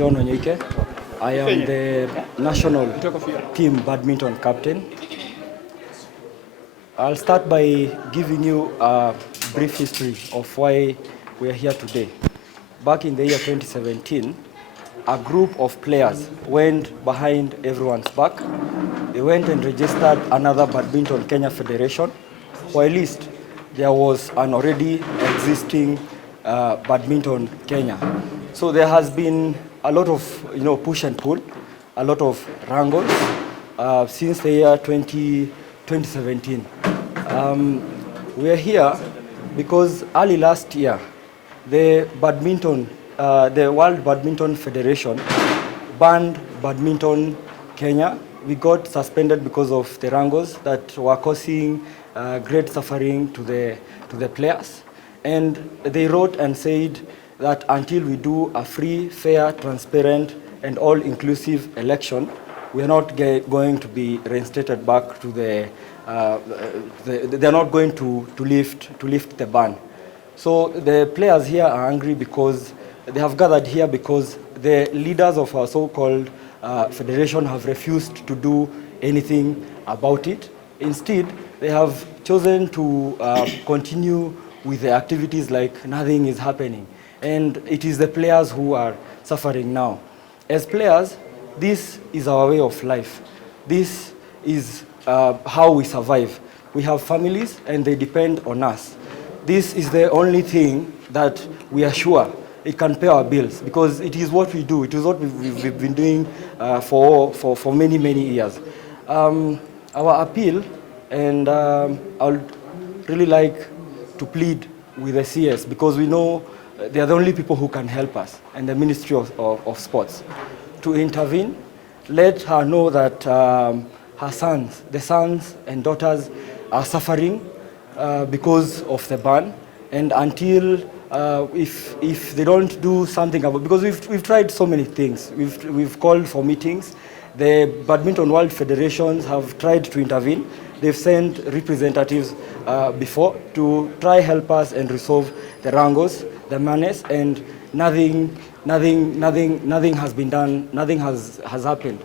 John Onyoike. I am the national team badminton captain. I'll start by giving you a brief history of why we are here today. Back in the year 2017, a group of players went behind everyone's back. They went and registered another Badminton Kenya Federation, or at least there was an already existing Badminton Kenya. So there has been a lot of push and pull, a lot of wrangles since the year 2017. We are here because early last year, the World Badminton Federation banned Badminton Kenya. We got suspended because of the wrangles that were causing great suffering to the players. And they wrote and said that until we do a free, fair, transparent, and all-inclusive election, we are not going to be reinstated back to they're not going to lift the ban. So the players here are angry because they have gathered here because the leaders of our so-called federation have refused to do anything about it. Instead, they have chosen to continue with the activities like nothing is happening. And it is the players who are suffering now. As players, this is our way of life. This is how we survive. We have families and they depend on us. This is the only thing that we are sure it can pay our bills because it is what we do. It is what we've been doing for many, many years. Our appeal, and I would really like to plead with the CS because we know they are the only people who can help us and the Ministry of Sports to intervene. Let her know that her sons, the sons and daughters are suffering because of the ban, and until if they don't do something about, because we've tried so many things, we've called for meetings. The Badminton World Federations have tried to intervene. They've sent representatives before to try help us and resolve the wrangles, the menace, and nothing has been done. Nothing has happened.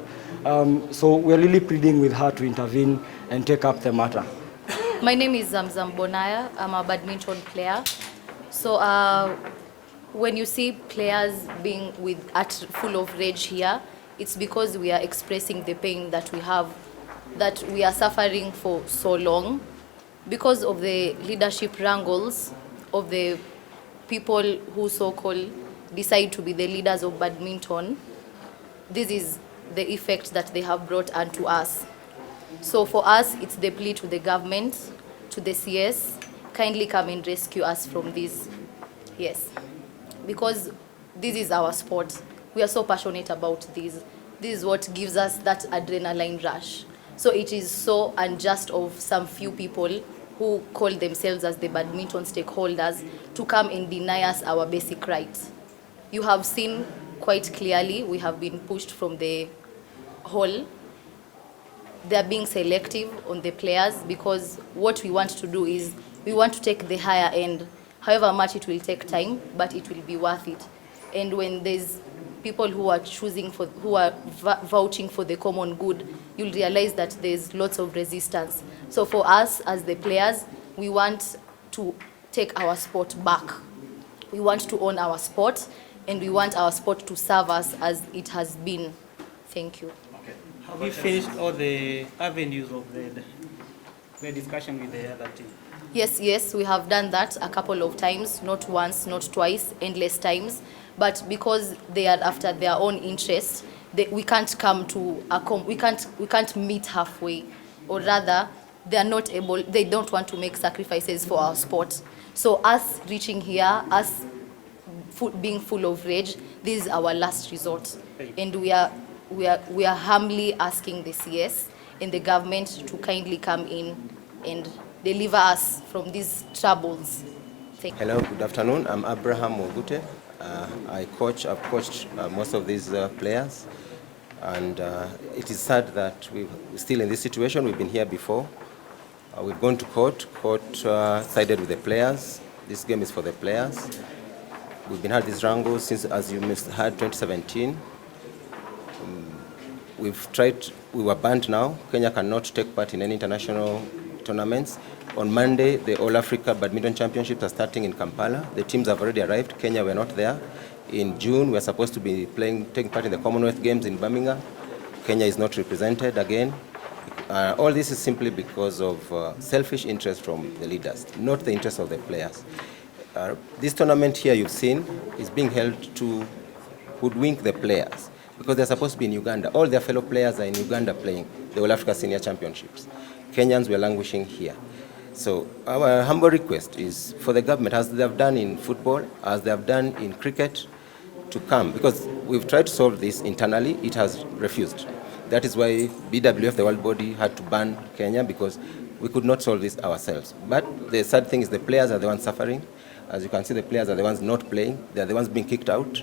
So we're really pleading with her to intervene and take up the matter. My name is Zamzam Zambonaya. I'm a badminton player. So when you see players being full of rage here, it's because we are expressing the pain that we have, that we are suffering for so long because of the leadership wrangles of the people who so-called decide to be the leaders of badminton. This is the effect that they have brought onto us. So for us, it's the plea to the government, to the CS, kindly come and rescue us from this. Yes, because this is our sport. We are so passionate about this. This is what gives us that adrenaline rush. So it is so unjust of some few people who call themselves as the badminton stakeholders to come and deny us our basic rights. You have seen quite clearly we have been pushed from the hall. They are being selective on the players because what we want to do is we want to take the higher end. However much it will take time, but it will be worth it. And when there's people who are vouching for the common good, you'll realize that there's lots of resistance. So for us as the players, we want to take our sport back. We want to own our sport, and we want our sport to serve us as it has been. Thank you. Okay. Have you finished all the avenues of the discussion with the other team? Yes, we have done that a couple of times, not once, not twice, endless times. But because they are after their own interests, we can't come to we can't meet halfway, or rather, they are not able. They don't want to make sacrifices for our sport. So us reaching here, us being full of rage, this is our last resort, and we are humbly asking the CS and the government to kindly come in and deliver us from these troubles. Hello, good afternoon. I'm Abraham Mogute. I've coached most of these players, and it is sad that we're still in this situation. We've been here before. We've gone to court. Court sided with the players. This game is for the players. We've been had these wrangles since, as you must have heard, 2017. We were banned now. Kenya cannot take part in any international tournaments. On Monday, the All Africa Badminton Championships are starting in Kampala. The teams have already arrived. Kenya were not there. In June, we're supposed to be taking part in the Commonwealth Games in Birmingham. Kenya is not represented again. All this is simply because of selfish interest from the leaders, not the interest of the players. This tournament here you've seen is being held to hoodwink the players because they're supposed to be in Uganda. All their fellow players are in Uganda playing the All Africa Senior Championships. Kenyans were languishing here. So our humble request is for the government, as they have done in football, as they have done in cricket, to come, because we've tried to solve this internally, it has refused. That is why BWF, the world body, had to ban Kenya, because we could not solve this ourselves. But the sad thing is the players are the ones suffering. As you can see, the players are the ones not playing. They are the ones being kicked out.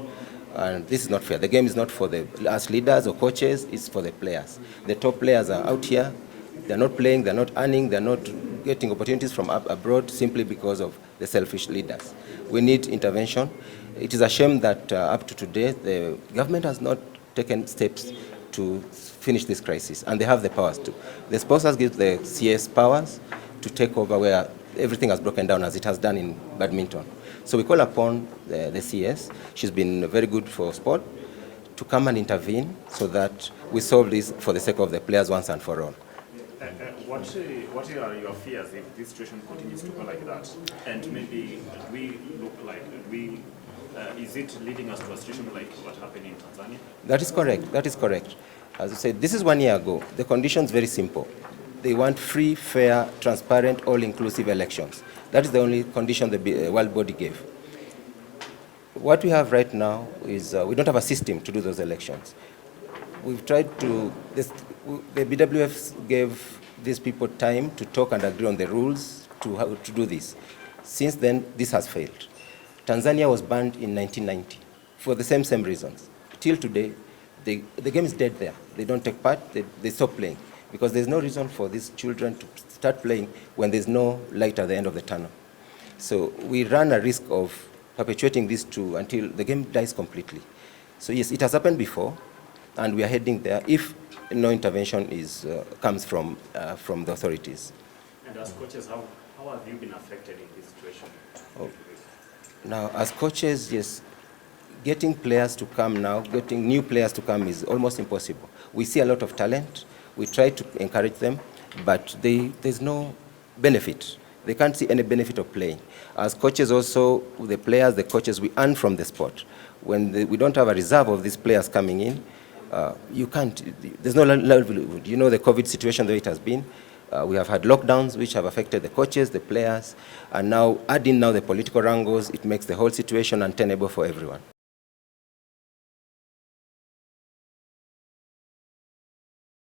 And this is not fair. The game is not for us leaders or coaches, it's for the players. The top players are out here. They're not playing, they're not earning, they're not getting opportunities from abroad simply because of the selfish leaders. We need intervention. It is a shame that up to today, the government has not taken steps to finish this crisis, and they have the powers to. The sponsors give the CS powers to take over where everything has broken down, as it has done in badminton. So we call upon the CS, she's been very good for sport, to come and intervene so that we solve this for the sake of the players once and for all. What are your fears if this situation continues to go like that? And maybe is it leading us to a situation like what happened in Tanzania? That is correct. That is correct. As I said, this is 1 year ago. The conditions very simple. They want free, fair, transparent, all-inclusive elections. That is the only condition the world body gave. What we have right now is we don't have a system to do those elections. We've tried to, the BWF gave these people time to talk and agree on the rules to how to do this. Since then, this has failed. Tanzania was banned in 1990 for the same reasons. Till today, the game is dead there. They don't take part, they stop playing, because there's no reason for these children to start playing when there's no light at the end of the tunnel. So we run a risk of perpetuating this until the game dies completely. So yes, it has happened before, and we are heading there if no intervention comes from the authorities. And as coaches, how have you been affected in this situation? Oh. Now, as coaches, yes, getting players to come now, getting new players to come is almost impossible. We see a lot of talent. We try to encourage them, but there's no benefit. They can't see any benefit of playing. As coaches also, the players, the coaches, we earn from the sport. When we don't have a reserve of these players coming in, you can't, there's no livelihood. You know the COVID situation, the way it has been. We have had lockdowns which have affected the coaches, the players, and now adding the political wrangles, it makes the whole situation untenable for everyone.